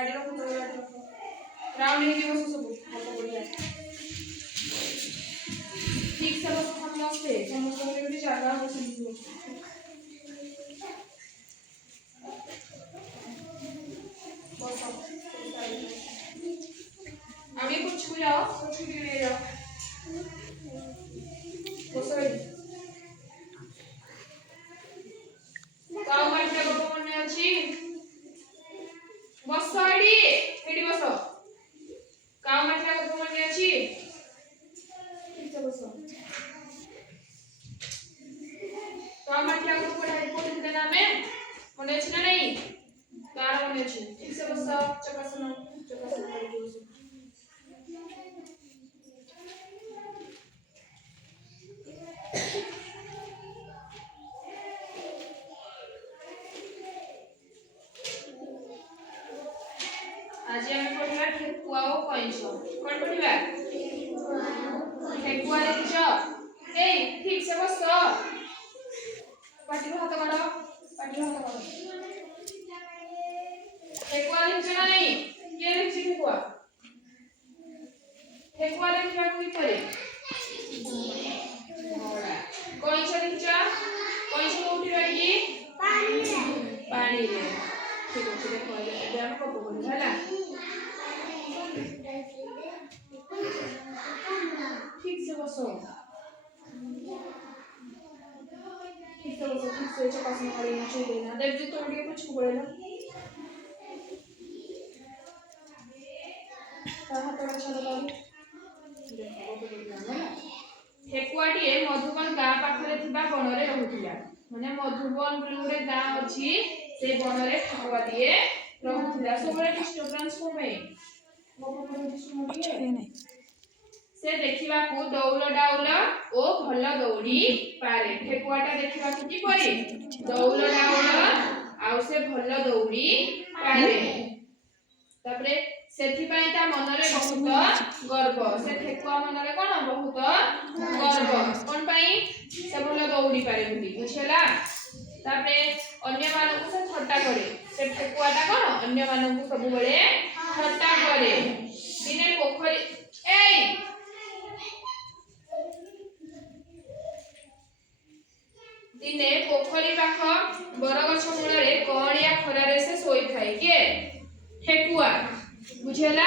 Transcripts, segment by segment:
गाड़ी रखो तो गाड़ी रखो राउंड ही बस सब हाथ बढ़िया ठीक से बस समस्त के भी जगह बस बस अभी कुछ छू जाओ कुछ भी ले जाओ बस काउ मारते को मने अछि बस आडी हेडी बस काउ मारते को मने अछि ठीक से बस काउ मारते को पढ़ाई देना में मने अछि ना नहीं कार मने अछि ठीक से बस चकासन करके बस आज हम पढ़िबा ठेकुआ ओ कइंच कोन पढ़िबा ठेकुआ लिख ए ठीक से बस पाटी हाथ करो ठेकुआ लिख ना नहीं के लिख ठेकुआ ठेकुआ लिख कोई करे कइंच लिख कइंच कोठी रही पानी रे ठीक है देखो ए हम को बोल हैला ठीक से बसो ठीक से चकासन करे ना चाहिए ना देख जो तोड़ के कुछ बोलेला हाथ अच्छा लगाओ ठेकुआटी मधुबन गाँ पाखरे थिबा बनरे रहुथिला माने मधुबन रे गाँ अछि से बनरे ठेकुआटी रहुथिला सबरे डिस्टर्बेंस को पे से देखिबा को दौड़ डाउल ओ भल दौड़ी पारे ठेकुआटा देखिबा को की परे दौड़ डाउल आ से भल दौड़ी पारे तबरे सेथि पई ता मनरे बहुत गर्व से ठेकुआ मनरे कोन बहुत गर्व कोन पई से भल दौड़ी पारे बुली बुझला तबरे अन्य मानको से ठट्टा करे से ठेकुआटा कोन अन्य मानको सब बेले ठट्टा करे दिने पोखरी ए दिने पोखरी पाख बरगछ मूलरे कणिया खरारे से सोई थाई के ठेकुआ बुझेला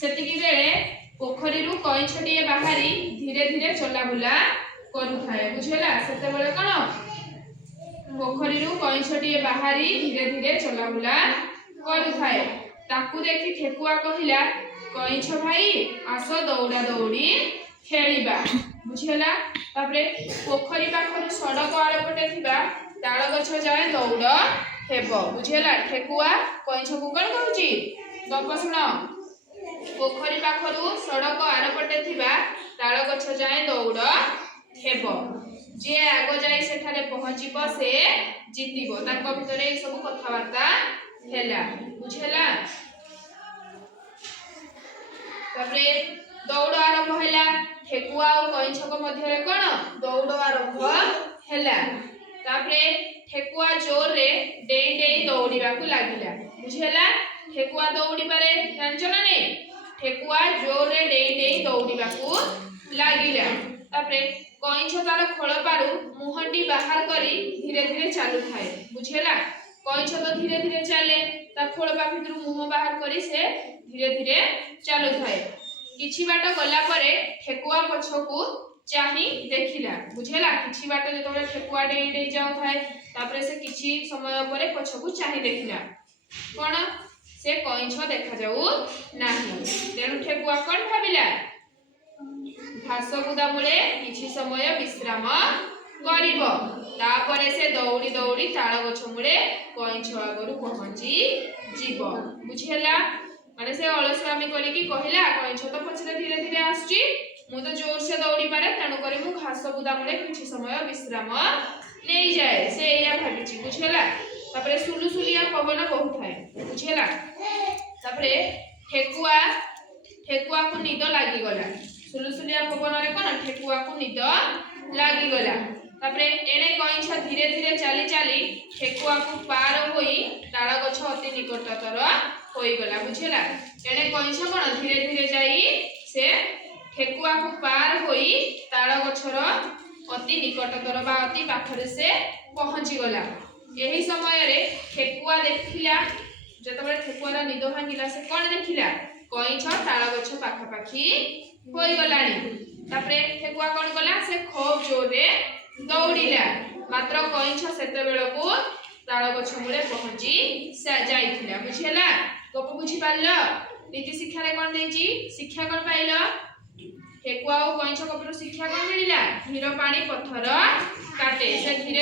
सेतिकी बेले पोखरी रु कइछटिए बाहरी धीरे धीरे चला बुला करू थाए बुझेला सेते बेले कोन पोखरी रु कइछटिए बाहरी धीरे धीरे चला बुला करू थाए ताकू देखि ठेकुआ कहिला कइछ भाई आसो दौड़ा दौड़ी खेलिबा बुझेला तापरे पोखरी पाखरु सड़क आड़ पटे थिबा ताळ गछ जाय दौड़ हेबो बुझेला ठेकुआ कइछ को कोन कहूची गप सुनो पोखरी पाखरु सड़क आड़ पटे थिबा ताळ गछ जाय दौड़ हेबो जे आगो जाय सेठारे पहुंचीबो से जीतिबो ताको भितरे ए सब कथावार्ता हेला बुझेला तापरे दौड़ आरंभ हैला ठेकुआ और कइछक मध्य रे कोन दौड़ आरंभ हैला तापरे ठेकुआ जोर रे डेई डेई दौड़ीबा को लागिला बुझेला ठेकुआ दौड़ी पारे जानछ ना ने ठेकुआ जोर रे डेई डेई दौड़ीबा को लागिला तापरे कइछ तार खोळपारु मुहंडी बाहर करी धीरे धीरे चालू थाए बुझेला कइछ तो धीरे धीरे चले ता खोळपा भितरु मुह बाहर करी से धीरे धीरे चालू थाए किछि बाट गला परे ठेकुआ पछकू चाही देखिला बुझेला किछि बाट जेतोले ठेकुआ डेई डेई जाउ थाए तापरे से किछि समय परे पछकू चाही देखिला कोन से कइछ देखा जाऊ नाही तेनु ठेकुआ कोन भाबिला घास बुदा मुळे किछि समय विश्राम करिवो तापरे से दौड़ी दौड़ी ताळ गछ मुळे कइछ आगरु पहुंची जीवो बुझेला माने से अलसवामी करी की कहिला कइछ तो पछले धीरे धीरे आसची मु तो जोर से दौड़ी पारे तणु करी मु घास बुदा मुळे किछि समय विश्राम नै जाय से या भाबिची बुझेला तापरे सुलुसुलिया पवन बहुथाय बुझेला तापरे ठेकुआ को निद लागी गला सुलुसुलिया पवन रे कोन ठेकुआ को निद लागी गला तापरे एणे कइछ धीरे धीरे चली चली ठेकुआ को पार होई ताळ गछ अति निकटतर होइगला बुझिला एने कइछ कोन धीरे धीरे जाई से ठेकुआ को पार होई ताल गछर अति निकटतर बा अति पाखरे से पहुंची गला एही समय रे ठेकुआ देखिला जतबे ठेकुआर निद भांगिला से कोन देखिला कइछ ताल गछ पाखा पाखी होई गलानी तापरे ठेकुआ कोन गला से खूब जोर रे दौड़िला मात्र कइछ सेते बेलको ताल गछ मूले पहुंची जाइथिला बुझिला गप बुझी पारलो नीति शिक्षा रे कोन देजी शिक्षा कोन पाइलो ठेकुआ और कइछ गपर शिक्षा कोन मिलिला धीर पानी पत्थर काटे से धीरे